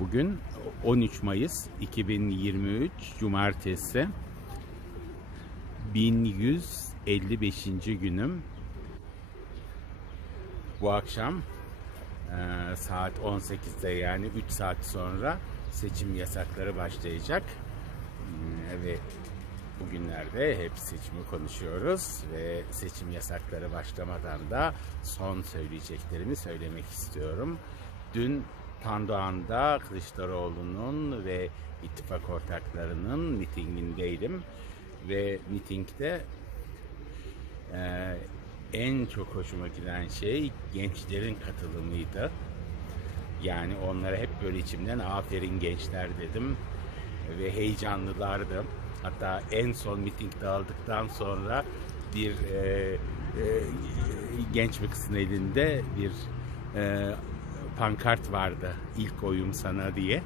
Bugün 13 Mayıs 2023 Cumartesi 1155. günüm. Bu akşam eee, saat 18'de yani 3 saat sonra seçim yasakları başlayacak. Hmm, Ve bugünlerde hep seçimi konuşuyoruz ve seçim yasakları başlamadan da son söyleyeceklerimi söylemek istiyorum. Dün Tandoğan'da Kılıçdaroğlu'nun ve ittifak ortaklarının mitingindeydim ve mitingde eee, en çok hoşuma giden şey gençlerin katılımıydı. Yani onlara hep böyle içimden aferin gençler dedim ve heyecanlılardı. Hatta en son miting dağıldıktan sonra bir e, e, genç bir kızın elinde bir e, pankart vardı. İlk oyum sana diye.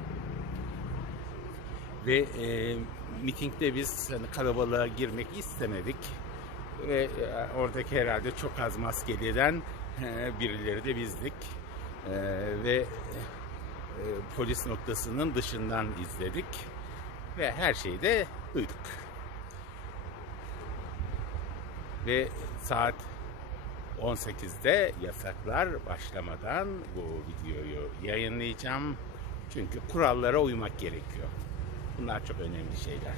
Ve e, mitingde biz hani kalabalığa girmek istemedik. Ve e, oradaki herhalde çok az maskeliden e, birileri de bizdik. E, ve e, polis noktasının dışından izledik. Ve her şeyi de duyduk. Ve saat 18'de yasaklar başlamadan bu videoyu yayınlayacağım. Çünkü kurallara uymak gerekiyor. Bunlar çok önemli şeyler.